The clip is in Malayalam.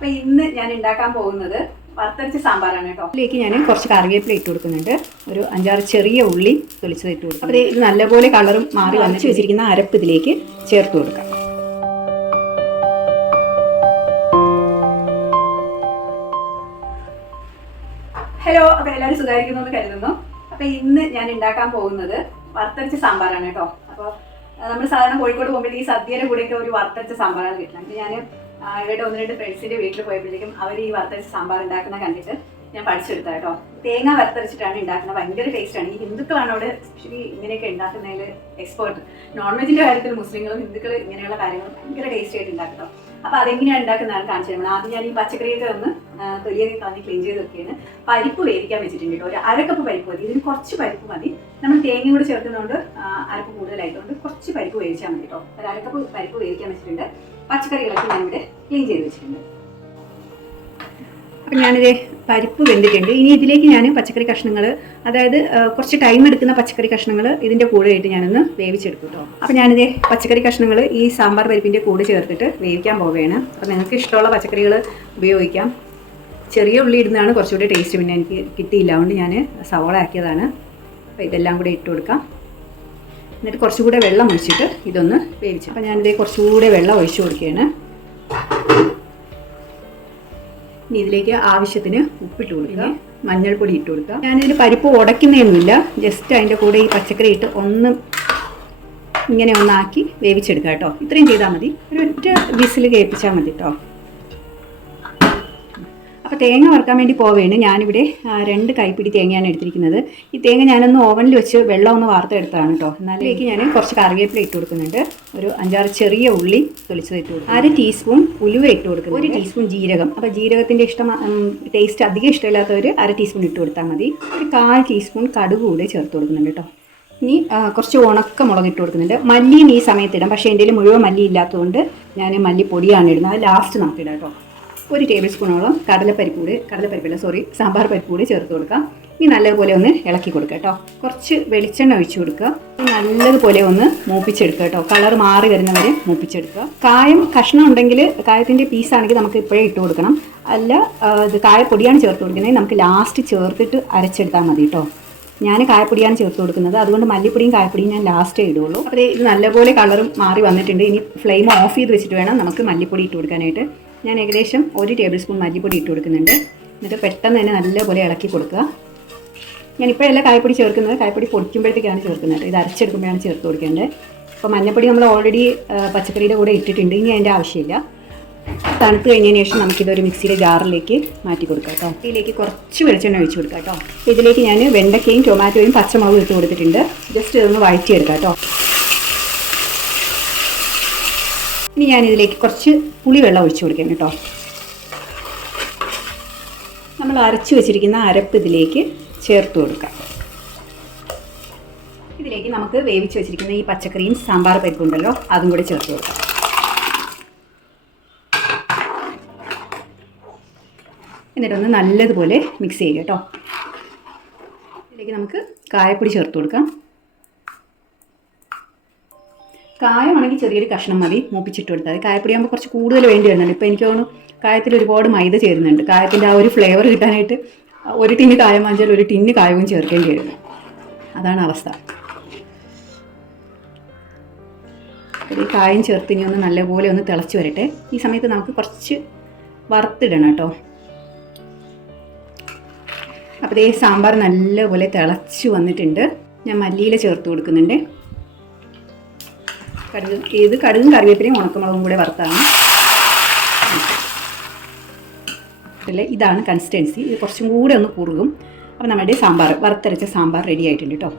അപ്പൊ ഇന്ന് ഞാൻ ഉണ്ടാക്കാൻ പോകുന്നത് വറുത്തരച്ച സാമ്പാറാണ് കേട്ടോ. അതിലേക്ക് ഞാൻ കുറച്ച് കറിവേപ്പില ഇട്ട് കൊടുക്കുന്നുണ്ട്. ഒരു അഞ്ചാറ് ചെറിയ ഉള്ളി തൊലിച്ചത് ഇട്ട് കൊടുക്കും അപ്പോൾ ഇത് നല്ലപോലെ കളറും മാറി വന്നിച്ച് വെച്ചിരിക്കുന്ന അരപ്പ് ഇതിലേക്ക് ചേർത്ത് കൊടുക്കാം. ഹലോ അപ്പോൾ എല്ലാവരും സുഖമായിരിക്കുന്നു എന്ന് കരുതുന്നു. അപ്പോൾ ഇന്ന് ഞാൻ ഉണ്ടാക്കാൻ പോകുന്നത് വറുത്തരച്ച സാമ്പാറാണ് കേട്ടോ. അപ്പോൾ നമ്മൾ സാധാരണ കോഴിക്കോട് പോകുമ്പോഴത്തേക്ക് സദ്യയുടെ കൂടെയൊക്കെ ഒരു വറുത്തരച്ച സാമ്പാറാണ് കിട്ടുന്നത്. ഞാൻ ഇവിടെ ഒന്ന് രണ്ട് ഫ്രണ്ട്സിന്റെ വീട്ടിൽ പോയപ്പോഴത്തേക്കും അവർ ഈ വറുത്തരച്ച് സാമ്പാർ ഉണ്ടാക്കുന്ന കണ്ടിട്ട് ഞാൻ പഠിച്ചെടുത്താ കേട്ടോ തേങ്ങ വറുത്തരച്ചിട്ടാണ് ഉണ്ടാക്കുന്നത്. ഭയങ്കര ടേസ്റ്റാണ് ഈ ഹിന്ദുക്കളാണ് അവിടെ സ്പെഷ്യലി ഇങ്ങനെയൊക്കെ ഉണ്ടാക്കുന്നതിൽ എക്സ്പേർട്ട് നോൺ വെജിന്റെ കാര്യത്തിൽ മുസ്ലിങ്ങളും ഹിന്ദുക്കൾ ഇങ്ങനെയുള്ള കാര്യങ്ങൾ ഭയങ്കര ടേസ്റ്റ് ആയിട്ട് ഉണ്ടാക്കും അപ്പൊ അപ്പോൾ അതെങ്ങനെയാണ് ഉണ്ടാക്കുന്നതാണ് കാണിച്ചു തരുന്നത്. ആദ്യം ഞാൻ ഈ പച്ചക്കറിയൊക്കെ ഒന്ന് തൊലിയൊക്കെ കളഞ്ഞ് ക്ലീൻ ചെയ്ത് വെക്കുകയാണ്. പരിപ്പ് വേവിക്കാൻ വെച്ചിട്ടുണ്ട് ഒരു അരക്കപ്പ് പരിപ്പ് മതി. ഇതിന് കുറച്ച് പരിപ്പ് മതി. നമ്മൾ തേങ്ങ കൂടെ ചേർക്കുന്നതുകൊണ്ട് അരപ്പ് കൂടുതലായതുകൊണ്ട് കുറച്ച് പരിപ്പ് വേവിച്ചാൽ മതി കേട്ടോ ഒരു അരക്കപ്പ് പരിപ്പ് വേവിക്കാൻ വെച്ചിട്ടുണ്ട്. പച്ചക്കറികളൊക്കെ ഞാനിവിടെ ക്ലീൻ ചെയ്ത് വെച്ചിട്ടുണ്ട്. അപ്പം ഞാനിത് പരിപ്പ് വെന്തിട്ടുണ്ട്. ഇനി ഇതിലേക്ക് ഞാൻ പച്ചക്കറി കഷ്ണങ്ങൾ അതായത് കുറച്ച് ടൈം എടുക്കുന്ന പച്ചക്കറി കഷ്ണങ്ങൾ ഇതിന്റെ കൂടെ ആയിട്ട് ഞാനൊന്ന് വേവിച്ചെടുക്കും കേട്ടോ അപ്പം ഞാനിത് പച്ചക്കറി കഷ്ണങ്ങൾ ഈ സാമ്പാർ പരിപ്പിന്റെ കൂടെ ചേർത്തിട്ട് വേവിക്കാൻ പോവുകയാണ്. അപ്പം നിങ്ങൾക്ക് ഇഷ്ടമുള്ള പച്ചക്കറികൾ ഉപയോഗിക്കാം. ചെറിയ ഉള്ളി ഇടുന്നതാണ് കുറച്ചുകൂടി ടേസ്റ്റ് പിന്നെ എനിക്ക് കിട്ടിയില്ല. അതുകൊണ്ട് ഞാൻ സവോള ആക്കിയതാണ്. അപ്പോൾ ഇതെല്ലാം കൂടി ഇട്ട് കൊടുക്കാം. എന്നിട്ട് കുറച്ചുകൂടെ വെള്ളം ഒഴിച്ചിട്ട് ഇതൊന്ന് വേവിച്ചു. അപ്പം ഞാനിത് കുറച്ചുകൂടെ വെള്ളം ഒഴിച്ചു കൊടുക്കുകയാണ്. ഇനി ഇതിലേക്ക് ആവശ്യത്തിന് ഉപ്പിട്ട് കൊടുക്കുക മഞ്ഞൾപ്പൊടി ഇട്ട് കൊടുക്കുക ഞാനിതിൽ പരിപ്പ് ഉടയ്ക്കുന്നതൊന്നുമില്ല ജസ്റ്റ് അതിന്റെ കൂടെ ഈ പച്ചക്കറി ഇട്ട് ഒന്ന് ഇങ്ങനെ ഒന്നാക്കി വേവിച്ചെടുക്കാം കേട്ടോ. ഇത്രയും ചെയ്താൽ മതി. ഒരു ഒറ്റ വിസിൽ കേൾപ്പിച്ചാൽ മതി കേട്ടോ. അപ്പോൾ തേങ്ങ വറുക്കാൻ വേണ്ടി പോവുകയാണ് ഞാനിവിടെ രണ്ട് കൈപ്പിടി തേങ്ങയാണ് എടുത്തിരിക്കുന്നത്. ഈ തേങ്ങ ഞാനൊന്ന് ഓവനിൽ വെച്ച് വെള്ളം ഒന്ന് വാർത്തെടുത്തതാണ് കേട്ടോ എന്നാലേക്ക് ഞാൻ കുറച്ച് കറിവേപ്പില ഇട്ട് കൊടുക്കുന്നുണ്ട്. ഒരു അഞ്ചാറ് ചെറിയ ഉള്ളി തൊലിച്ചത് ഇട്ട് കൊടുക്കും അര ടീസ്പൂൺ ഉലുവ ഇട്ട് കൊടുക്കും ഒരു ടീസ്പൂൺ ജീരകം. അപ്പോൾ ജീരകത്തിന്റെ ഇഷ്ടം ടേസ്റ്റ് അധികം ഇഷ്ടമില്ലാത്തവർ അര ടീസ്പൂൺ ഇട്ട് കൊടുത്താൽ മതി. ഒരു കാൽ ടീസ്പൂൺ കടുക് കൂടെ ചേർത്ത് കൊടുക്കുന്നുണ്ട് കേട്ടോ ഇനി കുറച്ച് ഉണക്ക മുളക് ഇട്ട് കൊടുക്കുന്നുണ്ട്. മല്ലിയും ഈ സമയത്ത് ഇടാം. പക്ഷേ എന്റെ മുഴുവൻ മല്ലി ഇല്ലാത്തതുകൊണ്ട് ഞാൻ മല്ലിപ്പൊടിയാണ് ഇടുന്നത്. അത് ലാസ്റ്റ് നമുക്ക് ഇടാം കേട്ടോ ഒരു ടേബിൾ സ്പൂണോളം കടലപ്പരിപ്പ് കൂടി കടലപ്പരിപ്പല്ല സോറി സാമ്പാർ പരിപ്പ് കൂടി ചേർത്ത് കൊടുക്കാം ഇനി നല്ലതുപോലെ ഒന്ന് ഇളക്കി കൊടുക്കുക കേട്ടോ. കുറച്ച് വെളിച്ചെണ്ണ ഒഴിച്ചു കൊടുക്കുക. നല്ലതുപോലെ ഒന്ന് മൂപ്പിച്ചെടുക്കുക കേട്ടോ. കളർ മാറി വരുന്നവരെ മൂപ്പിച്ചെടുക്കുക. കായം കഷ്ണം ഉണ്ടെങ്കിൽ കായത്തിന്റെ പീസാണെങ്കിൽ നമുക്ക് ഇപ്പോഴേ ഇട്ട് കൊടുക്കണം. അല്ല ഇത് കായപ്പൊടിയാണ് ചേർത്ത് കൊടുക്കുന്നത്. നമുക്ക് ലാസ്റ്റ് ചേർത്തിട്ട് അരച്ചെടുത്താൽ മതി കേട്ടോ. ഞാൻ കായപ്പൊടിയാണ് ചേർത്ത് കൊടുക്കുന്നത്. അതുകൊണ്ട് മല്ലിപ്പൊടിയും കായപ്പൊടിയും ഞാൻ ലാസ്റ്റേ ഇടുള്ളൂ അപ്പോൾ ഇത് നല്ലപോലെ കളറും മാറി വന്നിട്ടുണ്ട്. ഇനി ഫ്ലെയിം ഓഫ് ചെയ്ത് വെച്ചിട്ട് വേണം നമുക്ക് മല്ലിപ്പൊടി ഇട്ട് കൊടുക്കാനായിട്ട്. ഞാൻ ഏകദേശം ഒരു ടേബിൾ സ്പൂൺ മല്ലിപ്പൊടി ഇട്ട് കൊടുക്കുന്നുണ്ട്. എന്നിട്ട് പെട്ടെന്ന് തന്നെ നല്ലപോലെ ഇളക്കി കൊടുക്കുക. ഞാനിപ്പോഴല്ല കായപ്പൊടി ചേർക്കുന്നത്. കായപ്പൊടി പൊടിക്കുമ്പോഴത്തേക്കാണ് ചേർക്കുന്നത്. ഇത് അരച്ചെടുക്കുമ്പോഴാണ് ചേർത്ത് കൊടുക്കേണ്ടത്. അപ്പോൾ മഞ്ഞപ്പൊടി നമ്മൾ ഓൾറെഡി പച്ചക്കറിയുടെ കൂടെ ഇട്ടിട്ടുണ്ട്. ഇനി അതിന്റെ ആവശ്യമില്ല. തണുത്ത് കഴിഞ്ഞതിന് ശേഷം നമുക്കിതൊരു മിക്സിയുടെ ജാറിലേക്ക് മാറ്റി കൊടുക്കാം കേട്ടോ. ഇതിലേക്ക് കുറച്ച് വെളിച്ചെണ്ണ ഒഴിച്ച് കൊടുക്കാം കേട്ടോ. ഇതിലേക്ക് ഞാൻ വെണ്ടയ്ക്കയും ടൊമാറ്റോയും പച്ചമുളകും ഇട്ട് കൊടുത്തിട്ടുണ്ട്. ജസ്റ്റ് ഇതൊന്ന് വഴറ്റിയെടുക്കാം കേട്ടോ. ഇനി ഞാൻ ഇതിലേക്ക് കുറച്ച് പുളിവെള്ളം ഒഴിച്ചു കൊടുക്കാം കേട്ടോ. നമ്മൾ അരച്ച് വെച്ചിരിക്കുന്ന അരപ്പ് ഇതിലേക്ക് ചേർത്ത് കൊടുക്കാം. ഇതിലേക്ക് നമുക്ക് വേവിച്ച് വെച്ചിരിക്കുന്ന ഈ പച്ചക്കറിയും സാമ്പാർ പരിപ്പുണ്ടല്ലോ അതും കൂടെ ചേർത്ത് കൊടുക്കാം. എന്നിട്ടൊന്ന് നല്ലതുപോലെ മിക്സ് ചെയ്യുക കേട്ടോ. ഇതിലേക്ക് നമുക്ക് കായപ്പൊടി ചേർത്ത് കൊടുക്കാം. കായമാണെങ്കിൽ ചെറിയൊരു കഷ്ണം മതി മൂപ്പിച്ചിട്ട് കൊടുത്താൽ മതി. കായപ്പൊടിയാകുമ്പോൾ കുറച്ച് കൂടുതൽ വേണ്ടി വരുന്നുണ്ട്. ഇപ്പോൾ എനിക്ക് തോന്നുന്നു കായത്തിൽ ഒരുപാട് മൈദ ചേരുന്നുണ്ട്. കായത്തിന്റെ ആ ഒരു ഫ്ലേവർ കിട്ടാനായിട്ട് ഒരു ടിന്ന് കായം വാങ്ങിച്ചാൽ ഒരു ടിന്ന് കായവും ചേർക്കേണ്ടി വരും. അതാണ് അവസ്ഥ. ഈ കായം ചേർത്ത് ഇനി ഒന്ന് നല്ലപോലെ ഒന്ന് തിളച്ച് വരട്ടെ. ഈ സമയത്ത് നമുക്ക് കുറച്ച് വറുത്തിടണം കേട്ടോ. അപ്പോൾ ഈ സാമ്പാർ നല്ലപോലെ തിളച്ച് വന്നിട്ടുണ്ട്. ഞാൻ മല്ലിയില ചേർത്ത് കൊടുക്കുന്നുണ്ട്. കടുക് ഇത് കടുകും കറിവേപ്പിലയും ഉണക്കമുളകും കൂടെ വറുത്താണ്. അല്ലേ ഇതാണ് കൺസിസ്റ്റൻസി ഇത് കുറച്ചും കൂടെ ഒന്ന് കുറുകും. അപ്പോൾ നമ്മുടെ സാമ്പാർ വറുത്തരച്ച സാമ്പാർ റെഡി ആയിട്ടുണ്ട് കേട്ടോ